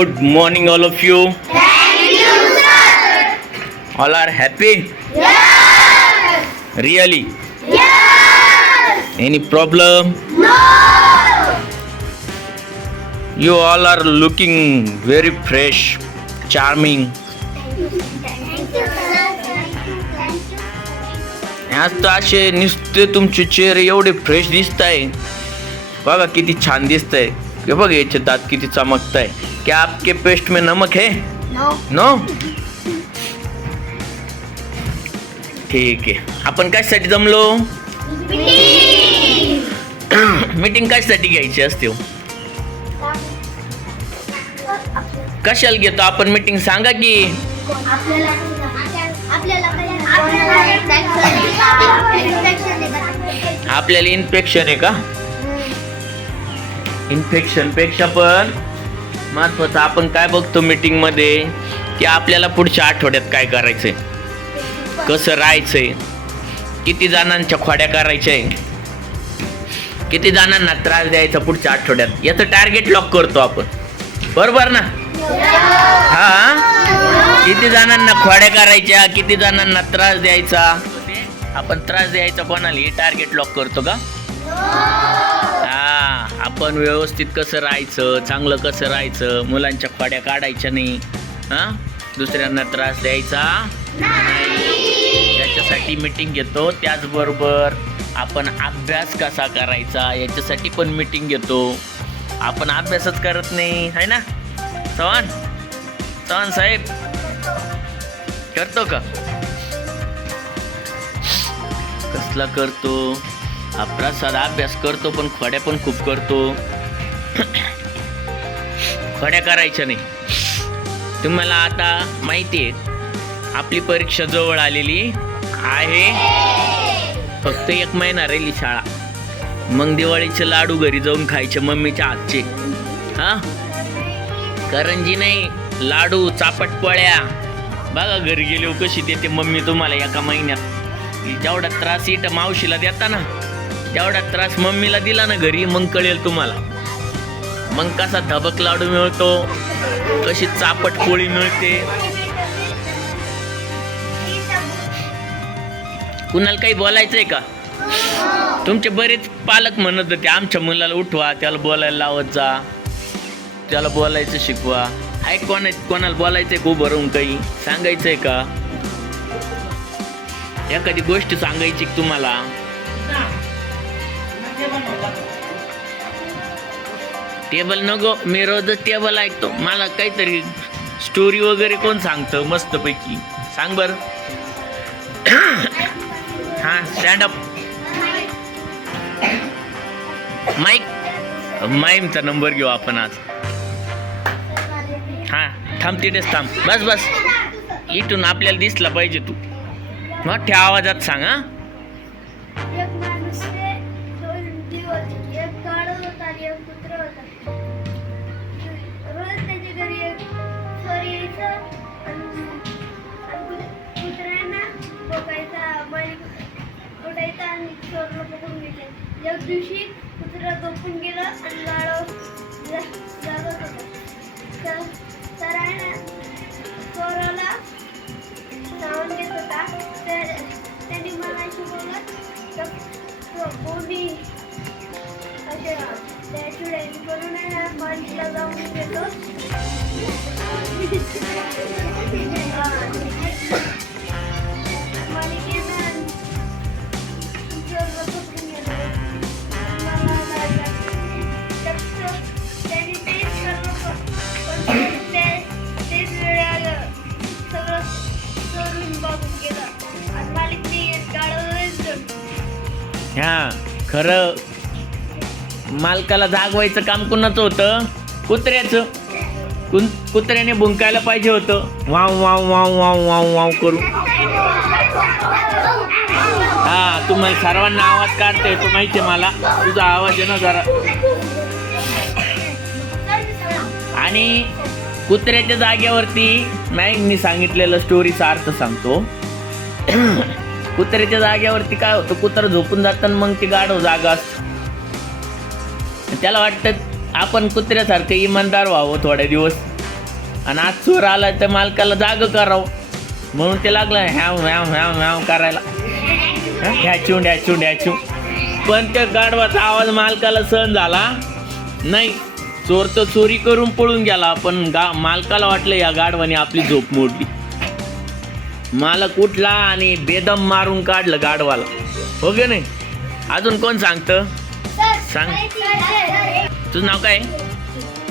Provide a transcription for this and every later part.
Good morning, all of you. All are happy? Really? Any problem? You all are looking very fresh, charming. आज तर असे नुसते तुमचे चेहरे एवढे फ्रेश दिसत आहे बघा किती छान दिसत आहे हे बघ याचे दात किती चमकत आहे क्या आपके पेस्ट में नमक है? नो ठीक आहे आपण कशासाठी जमलो मीटिंग कशासाठी घ्यायची असते हो? कशाला घेतो आपण मीटिंग सांगा की? आपल्याला इन्फेक्शन आहे. का? इन्फेक्शन पेक्षा पण महत्वाचं आपण काय बघतो मीटिंगमध्ये? की आपल्याला पुढच्या आठवड्यात काय करायचंय? कसं राहायचंय? किती जणांच्या खोड्या करायच्या आहे किती जणांना त्रास द्यायचा पुढच्या आठवड्यात? याचं टार्गेट लॉक करतो आपण. बरोबर ना? हा? किती जणांना खोड्या करायच्या किती जणांना त्रास द्यायचा? आपण त्रास द्यायचा कोणाला हे टार्गेट लॉक करतो का? आपण व्यवस्थित कसं राहायचं चांगलं कसं राहायचं मुलांच्या पाड्या काढायच्या नाही हा? दुसऱ्यांना त्रास द्यायचा? याच्यासाठी मीटिंग घेतो. त्याचबरोबर आपण अभ्यास कसा करायचा? याच्यासाठी पण मीटिंग घेतो. आपण अभ्यासच करत नाही है ना? चव्हाण? चव्हाण साहेब? करतो का? कसला करतो? हा प्रसाद अभ्यास करतो पण खोड्या पण खूप करतो. खोड्या करायच्या नाही. तुम्हाला आता माहिती आहे आपली परीक्षा जवळ आलेली आहे. फक्त एक महिना राहिली शाळा. मग दिवाळीचे लाडू घरी जाऊन खायचे मम्मीच्या हातचे. हा? करंजी नाही लाडू चापट पोळ्या. बघा घरी गेलो कशी देते मम्मी तुम्हाला एका महिन्यात. जेवढा त्रास इट मावशीला देता ना तेवढा त्रास मम्मीला दिला ना घरी मग कळेल तुम्हाला. मग कसा धबक लाडू मिळतो कशी चापट पोळी मिळते. कुणाला काही बोलायचंय का? तुमचे बरेच पालक म्हणत होते आमच्या मुलाला उठवा त्याला बोलायला लावत जा. त्याला बोलायचं शिकवा. आहे कोणा कोणाला बोलायचंय को भरून काही? सांगायचंय का? एखादी गोष्ट सांगायची तुम्हाला? टेबल नको. मी रोजच टेबल ऐकतो. मला काहीतरी स्टोरी वगैरे कोण सांगतं? मस्तपैकी. सांग बर. हा स्टँड अप माईक माईमचा नंबर घेऊ आपण आज. हा थांब तिथेच थांब. बस बस. इथून आपल्याला दिसला पाहिजे तू. मोठ्या आवाजात सांग हा. एक दिवशी कुत्रा झोपून गेला आणि लाडव जागत होता. तर आहे ना चोराला जाऊन घेत होता. तर त्यांनी मला शिकवलं तर कोणी? असे त्या चुड्याची करून आहे ना माणसाला जाऊन घेतो मालकाला जागवायचं काम कुणाचं होतं? कुत्र्याचं. कुन कुत्र्याने भुंकायला पाहिजे होतं. Wow wow wow wow wow wow करू. हा तुम्हाला सर्वांना आवाज काढते तो माहिती आहे मला. तुझा आवाज आहे ना जरा. आणि कुत्र्याच्या जागेवरती नाईकनी सांगितलेलं स्टोरीचा अर्थ सांगतो. कुत्र्याच्या जागेवरती काय होतं? कुत्र झोपून जातं आणि मग ती गाढव जागा असतं. त्याला वाटतं आपण कुत्र्यासारखं इमानदार व्हावं थोडे दिवस. आणि आज चोर आला तर मालकाला जाग करावं. म्हणून ते लागलं ह्याव ह्याव ह्याव ह्याव करायला. ह्याचू ह्याचू ह्याचू पण त्या गाढवाचा आवाज मालकाला सहन झाला नाही. चोर तर चोरी करून पळून गेला पण गा मालकाला वाटलं या गाढवाने आपली झोप मोडली. मालक उठला आणि बेदम मारून काढलं गाढवाला. हो गे नाही? अजून कोण सांगतं? सांग. तुझं नाव काय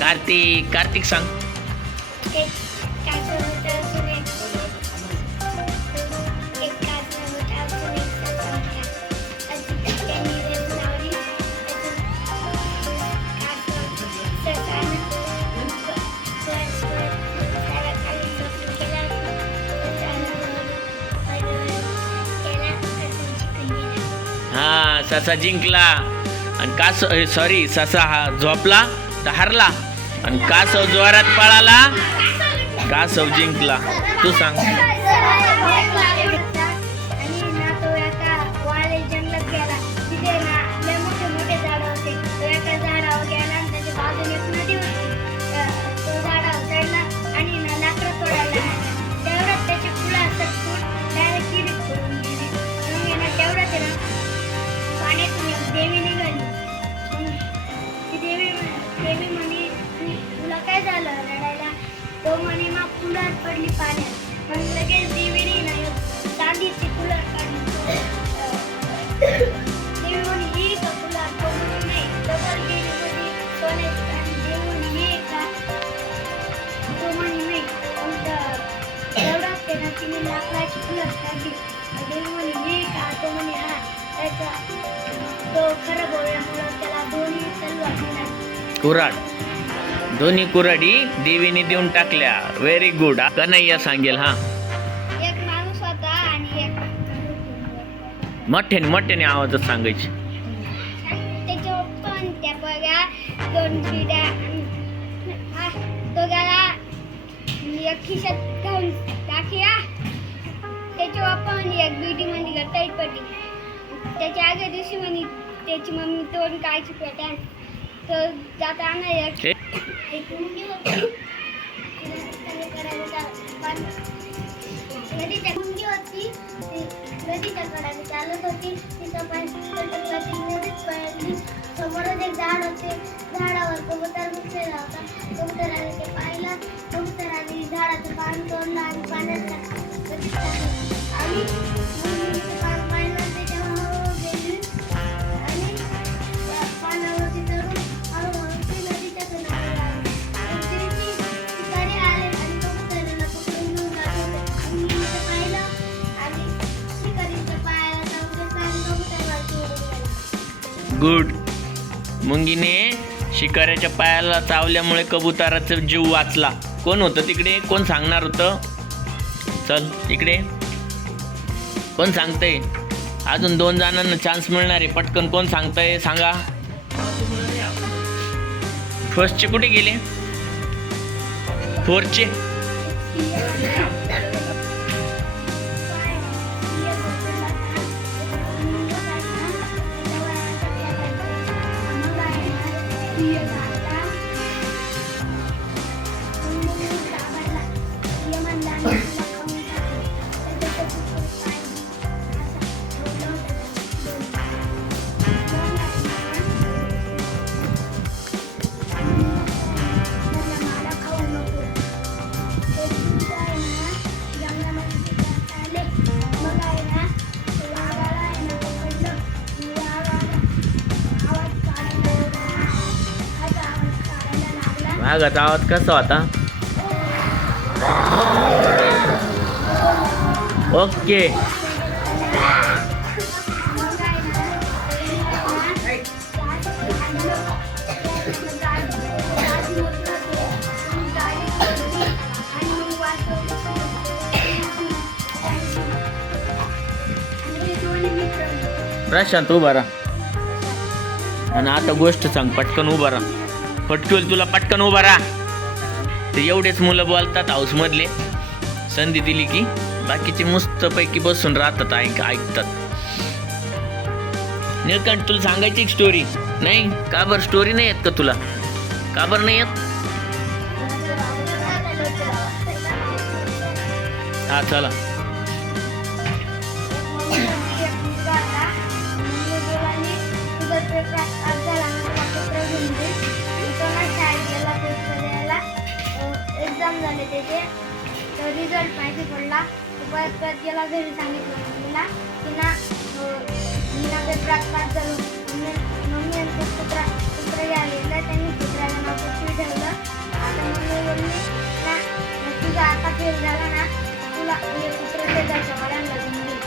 कार्तिक कार्तिक सांग. हा ससा जिंकला आणि कास सॉरी ससा हा झोपला तर हरला आणि कासव जोरात पळाला? कासव जिंकला? तू सांग. लाकडाची फुलं काढली देवी म्हणे का तो म्हणे हा त्याचा तो खरं बोलल्यामुळं त्याला दोन्ही तलवार मिळाली कुराड. दोन्ही कुराडी देवीने देऊन टाकल्या. व्हेरी गुड कन्हैया सांगेल हा. एक माणूस होता आणि एक मोठ्याने मोठ्याने आवाजात सांगायची. त्याच्या पण त्या बघा दोन एक खिशात घालून टाकल्या. त्याच्या पण एक बिडी मध्ये टाईट पडली. त्याच्या आगे दिवशी म्हणे त्याची मम्मी तोंड कायची पेट्या. तर एक हे, एक पण नदीच्या मुलगी होती? नदीच्या कडाने चालत होती. तिचा पाय पटकला ती नदीत पडली. समोरच एक झाड होते. झाडावर कबूतर बसलेला होता. कबुतराने ते पाहिलं. कबुतराने झाडाचं पान तोडलं आणि पाण्यात गुड. मुंगीने शिकाऱ्याच्या पायाला चावल्यामुळे कबुतराचा जीव वाचला. कोण होतं तिकडे? कोण सांगणार होतं? चल इकडे. कोण सांगतंय? अजून दोन जणांना चान्स मिळणार आहे. पटकन कोण सांगतंय सांगा. फर्स्टचे कुठे गेले? फोरचे वाघाचा आवाज कसा होता ओके. प्रशांत उभा राहा. आणि आता गोष्ट सांग पटकन उभा राहा. पटकन तुला पटकन उभा राहा. ते एवढेच मुलं बोलतात हाऊसमधले संधी दिली की बाकीचे मस्तपैकी बसून राहतात ऐक ऐकतात. निळकंठ तुला सांगायची एक स्टोरी नाही? का बरं? स्टोरी नाही येत का तुला? का बरं नाही येत? हा चला. झाले त्याचे. तर रिझल्ट माहिती पडला. परत परत गेला घरी सांगितलं मम्मीला. की ना मी ना पेपरात पास झालो. मम्मी मम्मी आणि कुत्रा कुत्रा घ्यायला त्यांनी कुत्र्याला नाव पृथ्वी ठेवलं. आता मम्मी मम्मी ना तुझा आता फेल झाला ना तुला हे कुत्रा शेजारच्या जायचं मला दे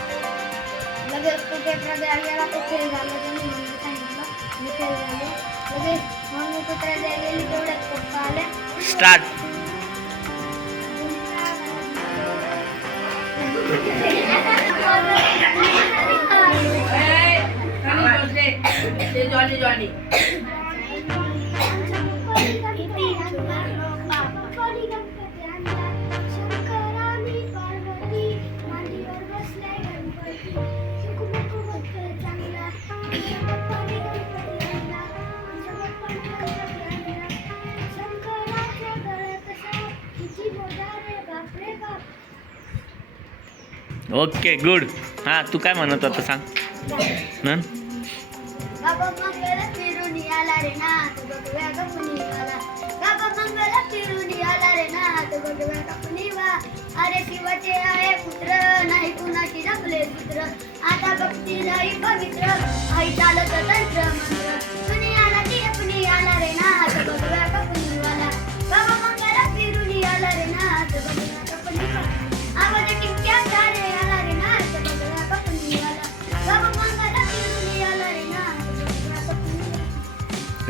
लगेच तो पेपरात द्यायला गेला तो फेल झाला त्यांनी मम्मी सांगितलं मी फेल झालो. लगेच मम्मी कुत्रा द्यायला गेली तेवढ्यात पप्पा आले. स्टार्ट જોડી જોડી ओके गुड हां तू काय म्हणत होता सांग. न अरे शिवाचे आहे पुत्र नाही कुणाची जपले पुत्र आता भक्ती नाही पवित्र. आई चालत तंत्र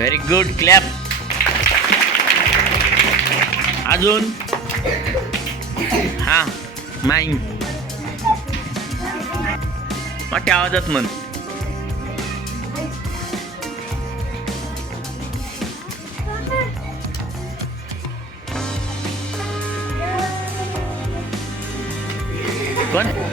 व्हेरी गुड क्लॅप अजून? हा नाही मोठ्या आवाजात म्हण. कोण?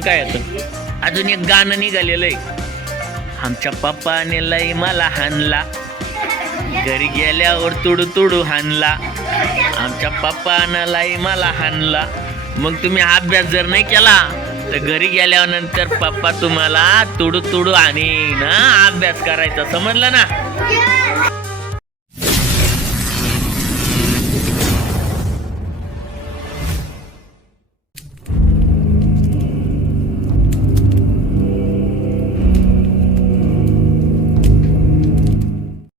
काय येतं अजून एक गाणं निघालेलं आहे. आमच्या पप्पाने लय मला हाणला. घरी गेल्यावर तुडू तुडू हाणला. आमच्या पप्पानं लय मला हाणला. मग तुम्ही अभ्यास जर नाही केला तर घरी गेल्यानंतर पप्पा तुम्हाला तुडू तुडू आणि ना अभ्यास करायचा. समजलं ना? Yeah!